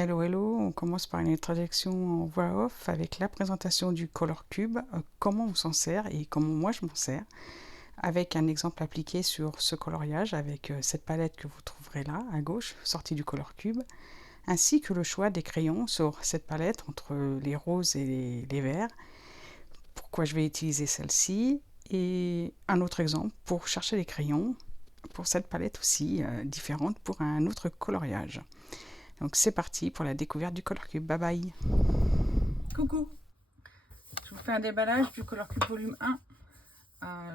Hello, hello, on commence par une introduction en voix off avec la présentation du Color Cube, comment on s'en sert et comment moi je m'en sers, avec un exemple appliqué sur ce coloriage avec cette palette que vous trouverez là à gauche, sortie du Color Cube, ainsi que le choix des crayons sur cette palette entre les roses et les verts, pourquoi je vais utiliser celle-ci, et un autre exemple pour chercher les crayons pour cette palette aussi différente pour un autre coloriage. Donc c'est parti pour la découverte du Color Cube. Bye bye. Coucou, je vous fais un déballage du Color Cube volume 1.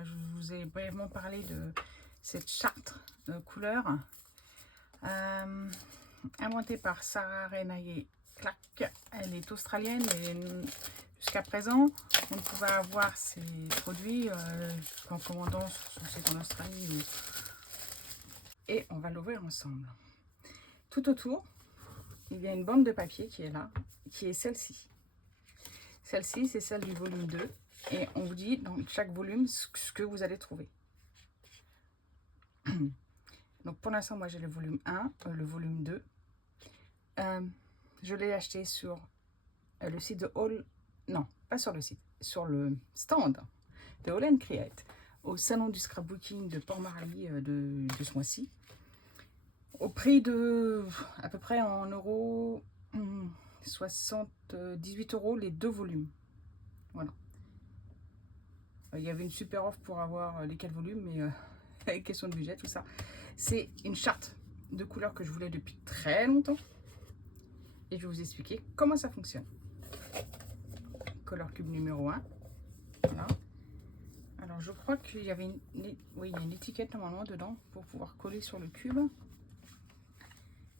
Je vous ai brièvement parlé de cette charte de couleurs inventée par Sarah Renaye Clark. Elle est australienne et jusqu'à présent, on pouvait avoir ces produits qu'en commandant sur son site en Australie. Et on va l'ouvrir ensemble. Tout autour, il y a une bande de papier qui est là, qui est celle-ci. Celle-ci, c'est celle du volume 2. Et on vous dit dans chaque volume ce que vous allez trouver. Donc pour l'instant, moi j'ai le volume 1, le volume 2. Je l'ai acheté sur le site de All... Non, pas sur le site, sur le stand de All & Create, au salon du scrapbooking de Port-Marly de ce mois-ci. Au prix de à peu près en euros, 78 € les deux volumes. Voilà. Il y avait une super offre pour avoir les 4 volumes, mais question de budget, tout ça. C'est une charte de couleurs que je voulais depuis très longtemps. Et je vais vous expliquer comment ça fonctionne. Color Cube numéro 1. Voilà. Alors, je crois qu'il y avait oui, il y a une étiquette normalement dedans pour pouvoir coller sur le cube.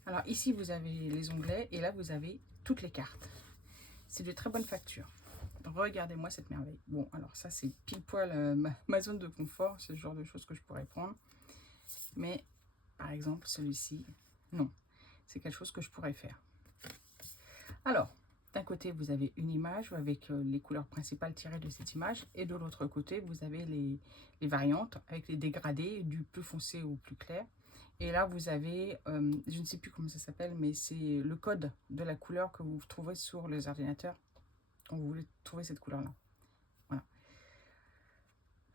Alors, ici, vous avez les onglets et là, vous avez toutes les cartes. C'est de très bonne facture. Regardez-moi cette merveille. Bon, alors ça, c'est pile poil ma zone de confort. C'est le genre de choses que je pourrais prendre. Mais, par exemple, celui-ci, non. C'est quelque chose que je pourrais faire. Alors, d'un côté, vous avez une image avec les couleurs principales tirées de cette image. Et de l'autre côté, vous avez les variantes avec les dégradés du plus foncé au plus clair. Et là, vous avez, je ne sais plus comment ça s'appelle, mais c'est le code de la couleur que vous trouvez sur les ordinateurs quand vous voulez trouver cette couleur-là.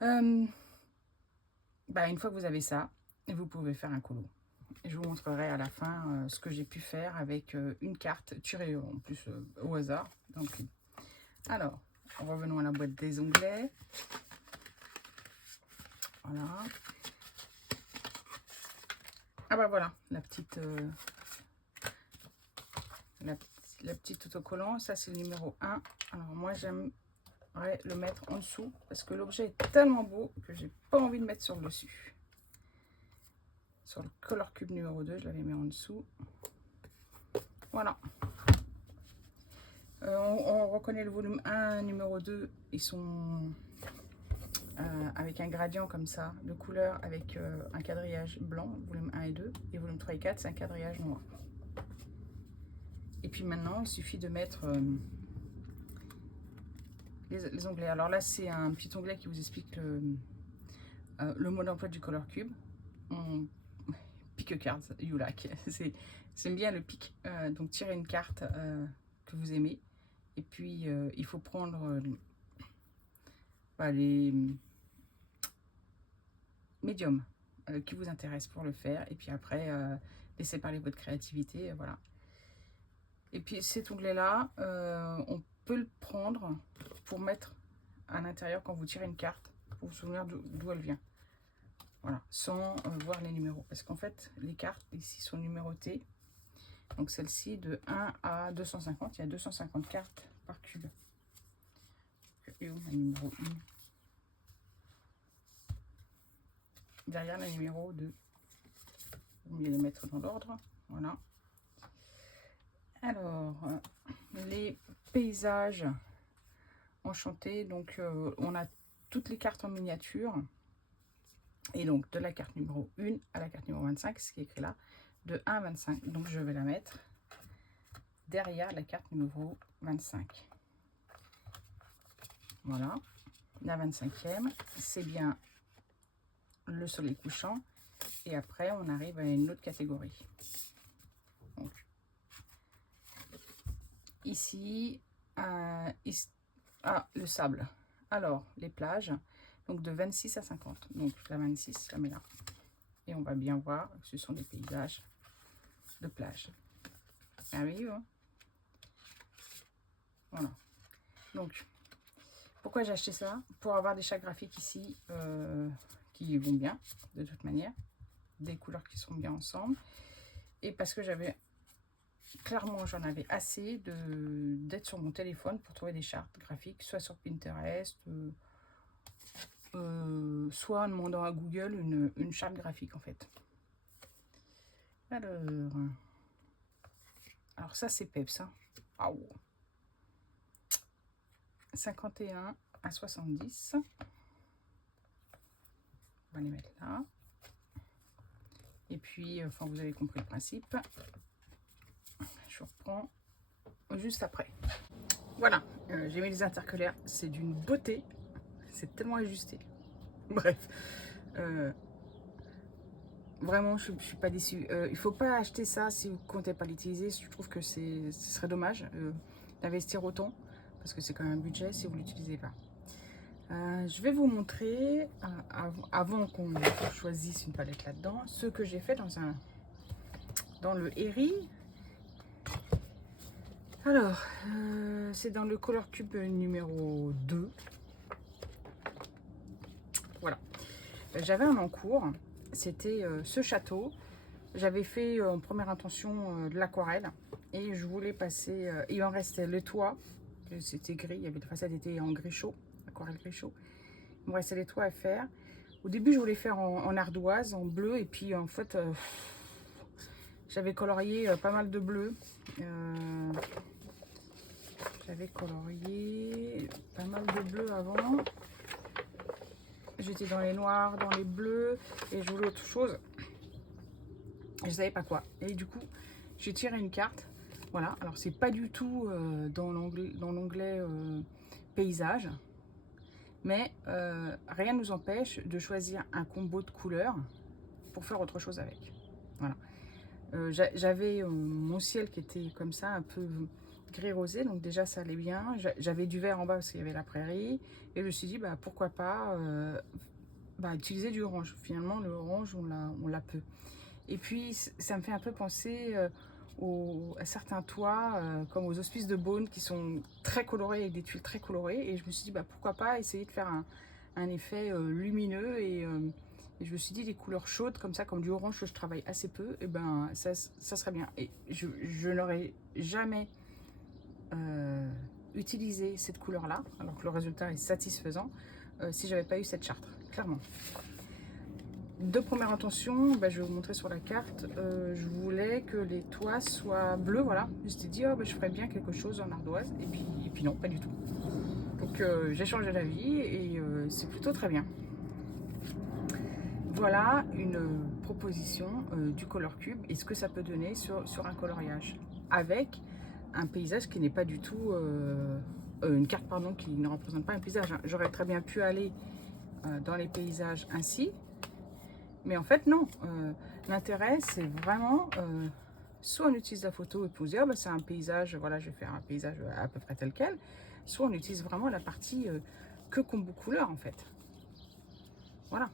Voilà. Une fois que vous avez ça, vous pouvez faire un colo. Je vous montrerai à la fin ce que j'ai pu faire avec une carte tirée en plus au hasard. Donc, alors, revenons à la boîte des onglets. Voilà. Ah bah voilà, la petite autocollant. Ça, c'est le numéro 1. Alors, moi, j'aimerais le mettre en dessous parce que l'objet est tellement beau que j'ai pas envie de mettre sur le dessus. Sur le Color Cube numéro 2, je l'avais mis en dessous. Voilà. On reconnaît le volume 1, numéro 2. Ils sont avec un gradient comme ça, de couleur avec un quadrillage blanc, volume 1 et 2. Et volume 3 et 4, c'est un quadrillage noir. Et puis maintenant, il suffit de mettre les onglets. Alors là, c'est un petit onglet qui vous explique le mode d'emploi du Color Cube. Pick a card, you like. C'est bien le pick. Donc tirez une carte que vous aimez. Et puis il faut prendre les médiums qui vous intéressent pour le faire. Et puis après, laissez parler votre créativité. Voilà. Et puis cet onglet-là, on peut le prendre pour mettre à l'intérieur quand vous tirez une carte, pour vous souvenir d'où elle vient. Voilà, sans voir les numéros. Parce qu'en fait, les cartes ici sont numérotées. Donc celle-ci de 1 à 250. Il y a 250 cartes par cube. Et où la numéro 1 ? Derrière la numéro 2. On va les mettre dans l'ordre. Voilà. Alors, les paysages enchantés. Donc, on a toutes les cartes en miniature. Et donc, de la carte numéro 1 à la carte numéro 25, ce qui est écrit là, de 1 à 25. Donc, je vais la mettre derrière la carte numéro 25. Voilà. La 25e, c'est bien le soleil couchant. Et après, on arrive à une autre catégorie. Donc, ici, le sable. Alors, les plages, donc de 26 à 50. Donc la 26, je la mets là. Et on va bien voir, ce sont des paysages de plage. Merveilleux, hein? Voilà. Donc, pourquoi j'ai acheté ça? Pour avoir des chats graphiques ici qui vont bien, de toute manière. Des couleurs qui sont bien ensemble. Et parce que j'avais, clairement, j'en avais assez d'être sur mon téléphone pour trouver des chartes graphiques, soit sur Pinterest, soit en demandant à Google une charte graphique, en fait. Alors ça, c'est Peps. Hein. Ah, wow. 51 à 70. On va les mettre là. Et puis, enfin, vous avez compris le principe. Je reprends juste après. Voilà, j'ai mis les intercalaires. C'est d'une beauté. C'est tellement ajusté. Bref. Vraiment, je ne suis pas déçue. Il ne faut pas acheter ça si vous ne comptez pas l'utiliser. Je trouve que ce serait dommage d'investir autant. Parce que c'est quand même un budget si vous ne l'utilisez pas. Je vais vous montrer, avant qu'on choisisse une palette là-dedans, ce que j'ai fait dans le Herry. Alors, c'est dans le Color Cube numéro 2. Voilà. J'avais un en cours, c'était ce château. J'avais fait en première intention de l'aquarelle et je voulais passer, il en restait le toit, c'était gris, il y avait la façade était en gris chaud, aquarelle gris chaud. Il me restait les toits à faire. Au début, je voulais faire en ardoise, en bleu, et puis en fait, j'avais colorié pas mal de bleu. J'avais colorié pas mal de bleu avant. J'étais dans les noirs, dans les bleus, et je voulais autre chose. Je savais pas quoi. Et du coup, j'ai tiré une carte. Voilà, alors c'est pas du tout dans l'onglet paysage. Mais rien ne nous empêche de choisir un combo de couleurs pour faire autre chose avec. Voilà. J'avais mon ciel qui était comme ça, un peu gris rosé, donc déjà ça allait bien. J'avais du vert en bas parce qu'il y avait la prairie. Et je me suis dit, bah, pourquoi pas utiliser du orange. Finalement, le orange, on l'a peu. Et puis, ça me fait un peu penser à certains toits, comme aux hospices de Beaune, qui sont très colorés, avec des tuiles très colorées. Et je me suis dit, bah, pourquoi pas essayer de faire un effet lumineux. Et je me suis dit, des couleurs chaudes, comme ça, comme du orange que je travaille assez peu, et ben ça serait bien. Et je n'aurais jamais utilisé cette couleur-là, alors que le résultat est satisfaisant, si j'avais pas eu cette charte, clairement. De première intention, je vais vous montrer sur la carte, je voulais que les toits soient bleus, voilà. Je me suis dit, je ferais bien quelque chose en ardoise, et puis non, pas du tout. Donc j'ai changé d'avis et c'est plutôt très bien. Voilà une proposition du Color Cube et ce que ça peut donner sur un coloriage, avec un paysage qui n'est pas du tout, une carte pardon, qui ne représente pas un paysage. J'aurais très bien pu aller dans les paysages ainsi. Mais en fait, non. L'intérêt, c'est vraiment, soit on utilise la photo et puis on se dit, c'est un paysage, voilà, je vais faire un paysage à peu près tel quel. Soit on utilise vraiment la partie que combo couleur, en fait. Voilà.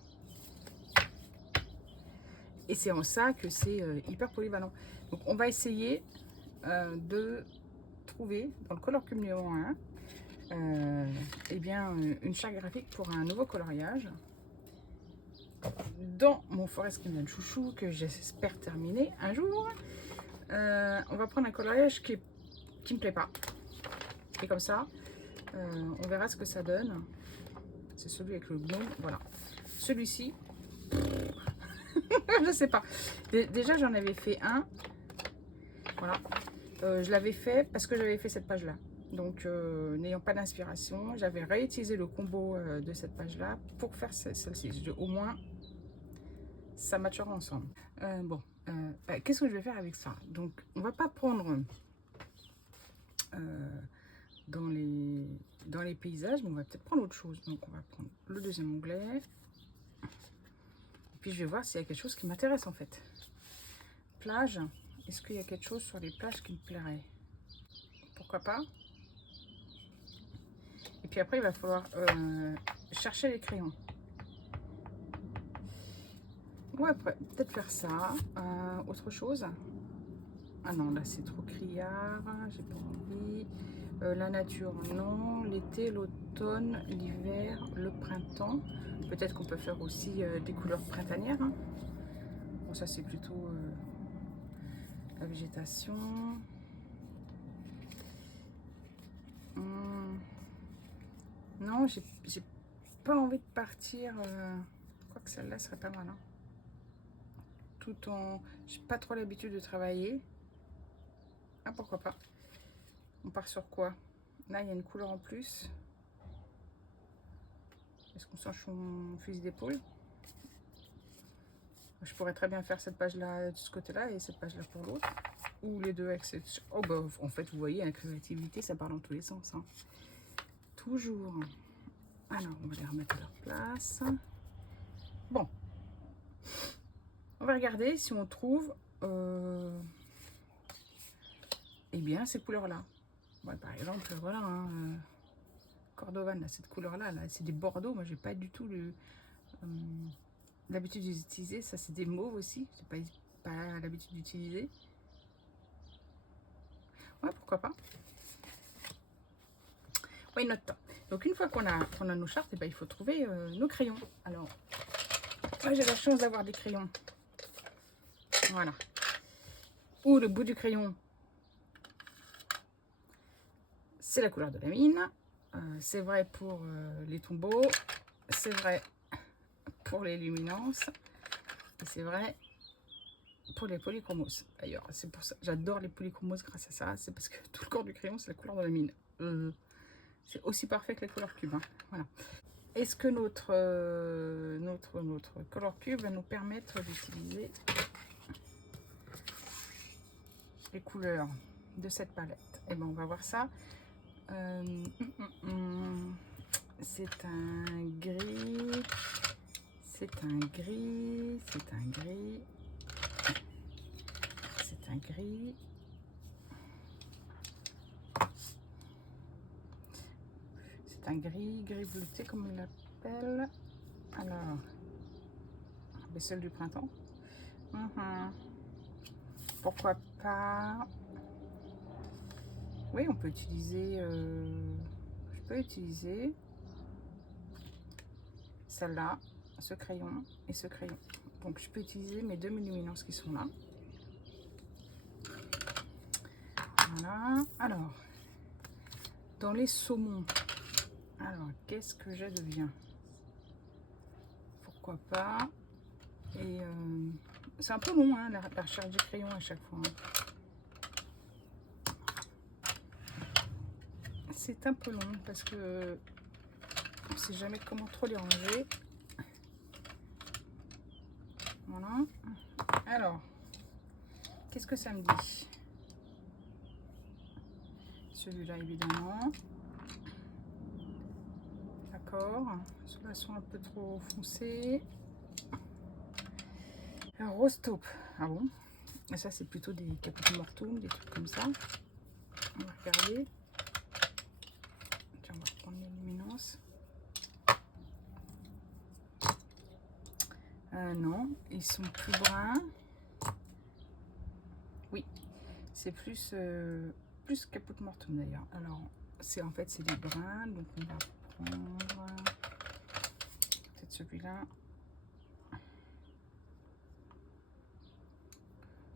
Et c'est en ça que c'est hyper polyvalent. Donc, on va essayer de trouver, dans le Color Cube numéro 1, une charte graphique pour un nouveau coloriage. Dans mon Forest Criminel chouchou que j'espère terminer un jour, on va prendre un coloriage qui me plaît pas. Et comme ça, on verra ce que ça donne. C'est celui avec le gnome, voilà. Celui-ci, je sais pas. Déjà, j'en avais fait un. Voilà. Je l'avais fait parce que j'avais fait cette page-là. Donc, n'ayant pas d'inspiration, j'avais réutilisé le combo de cette page-là pour faire celle-ci. Au moins, ça matchera ensemble. Qu'est-ce que je vais faire avec ça? Donc, on va pas prendre dans les paysages, mais on va peut-être prendre autre chose. Donc, on va prendre le deuxième onglet. Et puis, je vais voir s'il y a quelque chose qui m'intéresse en fait. Plage. Est-ce qu'il y a quelque chose sur les plages qui me plairait? pourquoi pas. Et puis après, il va falloir chercher les crayons. Ouais, peut-être faire ça. Autre chose. Ah non, là c'est trop criard, j'ai pas envie. La nature, non. L'été, l'automne, l'hiver, le printemps. Peut-être qu'on peut faire aussi des couleurs printanières. Hein. Bon, ça c'est plutôt la végétation. Non, j'ai pas envie de partir. Je crois que celle-là serait pas mal. Hein. Tout en... J'ai pas trop l'habitude de travailler. Ah, pourquoi pas. On part sur quoi? Là, il y a une couleur en plus. Est-ce qu'on change son fusil d'épaule? Je pourrais très bien faire cette page-là de ce côté-là et cette page-là pour l'autre. Ou les deux avec cette... Oh, bah, en fait, vous voyez, la créativité, ça parle dans tous les sens. Hein. Toujours. Alors, on va les remettre à leur place. Bon. On va regarder si on trouve... eh bien, ces couleurs-là. Ouais, par exemple, voilà, hein, Cordovan, là, cette couleur-là, là, c'est des bordeaux. Moi, j'ai pas du tout l'habitude d'utiliser. Ça, c'est des mauves aussi. J'ai pas l'habitude d'utiliser. Ouais, pourquoi pas. Why not? Donc, une fois qu'on a nos chartes, eh ben, il faut trouver nos crayons. Alors, moi, j'ai la chance d'avoir des crayons. Voilà. Ou le bout du crayon, c'est la couleur de la mine. C'est vrai pour les tombeaux. C'est vrai pour les luminances. Et c'est vrai pour les polychromos. D'ailleurs, c'est pour ça. J'adore les polychromos grâce à ça. C'est parce que tout le corps du crayon, c'est la couleur de la mine. C'est aussi parfait que les couleurs cubes. Hein. Voilà. Est-ce que notre color cube va nous permettre d'utiliser les couleurs de cette palette? Eh bien, on va voir ça. C'est un gris. C'est un gris. C'est un gris. C'est un gris. C'est un gris bleuté comme on l'appelle. Alors, les celle du printemps. Pourquoi pas? Oui, on peut utiliser. Je peux utiliser celle-là, ce crayon et ce crayon. Donc, je peux utiliser mes deux luminances qui sont là. Voilà. Alors, dans les saumons. Alors, qu'est-ce que je deviens? Pourquoi pas? Et c'est un peu long, hein, la recherche du crayon à chaque fois. Hein. C'est un peu long parce que on ne sait jamais comment trop les ranger. Voilà. Alors, qu'est-ce que ça me dit? Celui-là, évidemment. D'accord. Ceux-là sont un peu trop foncés. Rose taupe. Ah bon? Et ça, c'est plutôt des caput mortuum, des trucs comme ça. On va regarder. Tiens, on va prendre les luminances. Non, ils sont plus bruns. Oui, c'est plus caput mortuum d'ailleurs. Alors, en fait, c'est des bruns. Donc, on va prendre peut-être celui-là.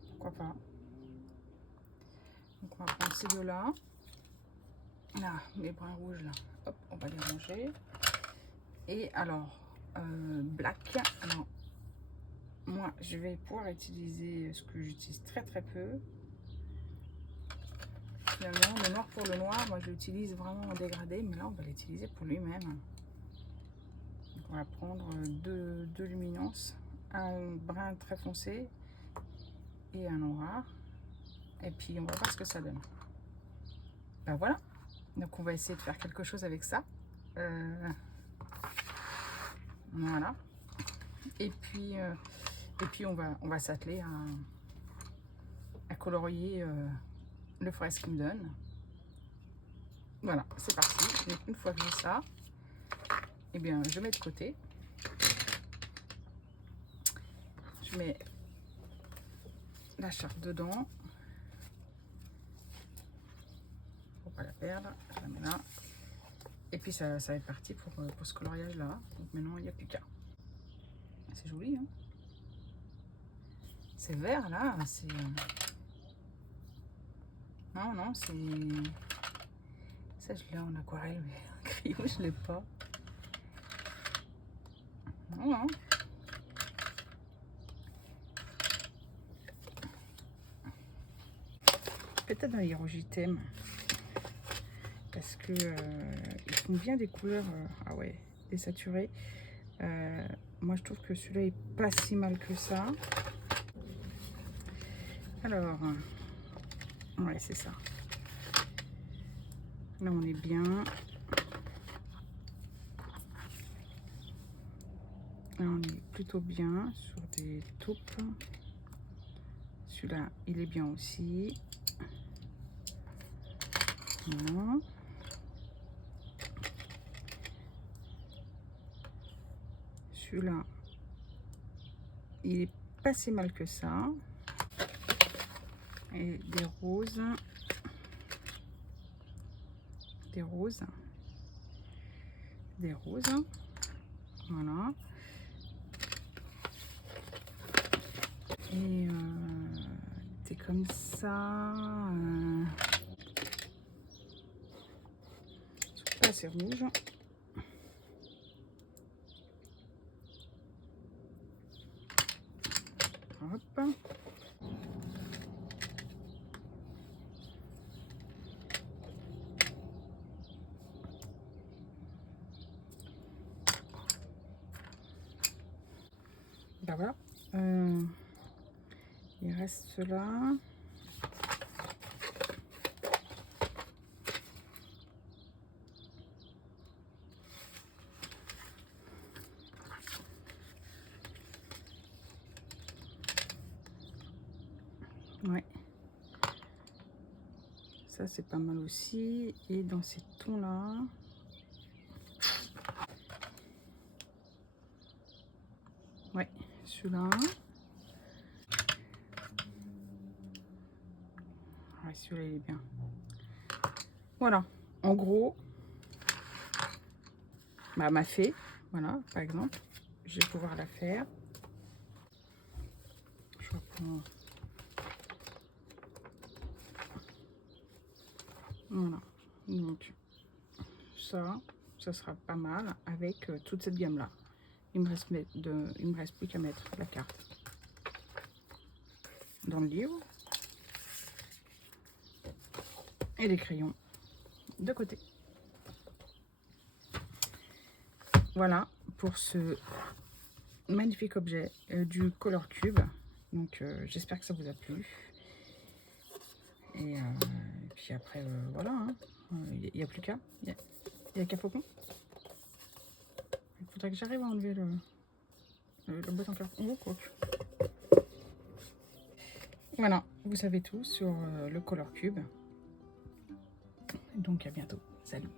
Pourquoi pas? Donc, on va prendre ces deux-là. Là, mes bruns rouges, là. Hop, on va les ranger. Et alors, black. Alors, moi, je vais pouvoir utiliser ce que j'utilise très très peu. Finalement, le noir pour le noir, moi je l'utilise vraiment en dégradé, mais là on va l'utiliser pour lui-même. Donc on va prendre deux luminances, un brun très foncé et un noir. Et puis on va voir ce que ça donne. Ben voilà. Donc on va essayer de faire quelque chose avec ça. Voilà. Et puis on va s'atteler à colorier le fresque qu'il me donne. Voilà, c'est parti. Donc, une fois que j'ai ça, eh bien, je mets de côté. Je mets la charte dedans. Pour pas la perdre, je la mets là. Et puis ça va être parti pour ce coloriage là. Donc maintenant, il n'y a plus qu'à. C'est joli, hein. C'est vert là, c'est... Non, non, c'est... Ça, je l'ai en aquarelle, mais en crayon, je l'ai pas. Non, non. Peut-être dans les Hierogithème. Parce que ils font bien des couleurs... ah ouais, désaturées. Moi, je trouve que celui-là est pas si mal que ça. Alors... ouais, c'est ça. Là, on est bien. Là, on est plutôt bien sur des taupes. Celui-là, il est bien aussi. Voilà. Celui-là, il est pas si mal que ça. Et des roses. Des roses. Des roses. Voilà. Et c'est comme ça. Pas assez rouge. Hop. Ben voilà. Il reste cela. Ouais. Ça, c'est pas mal aussi. Et dans ces tons-là... ouais, celui-là. Ouais, celui-là, il est bien. Voilà. En gros, bah, ma fée, voilà, par exemple. Je vais pouvoir la faire. Je reprends... voilà. Donc, ça sera pas mal avec toute cette gamme-là. Il me reste plus qu'à mettre la carte dans le livre et les crayons de côté. Voilà pour ce magnifique objet du Color Cube. Donc j'espère que ça vous a plu. Et puis après voilà, hein. Il n'y a plus qu'à. Il n'y a qu'à Faucon. Il faudrait que j'arrive à enlever le boîte en carton. Oh, voilà, vous savez tout sur le Color Cube. Donc à bientôt. Salut.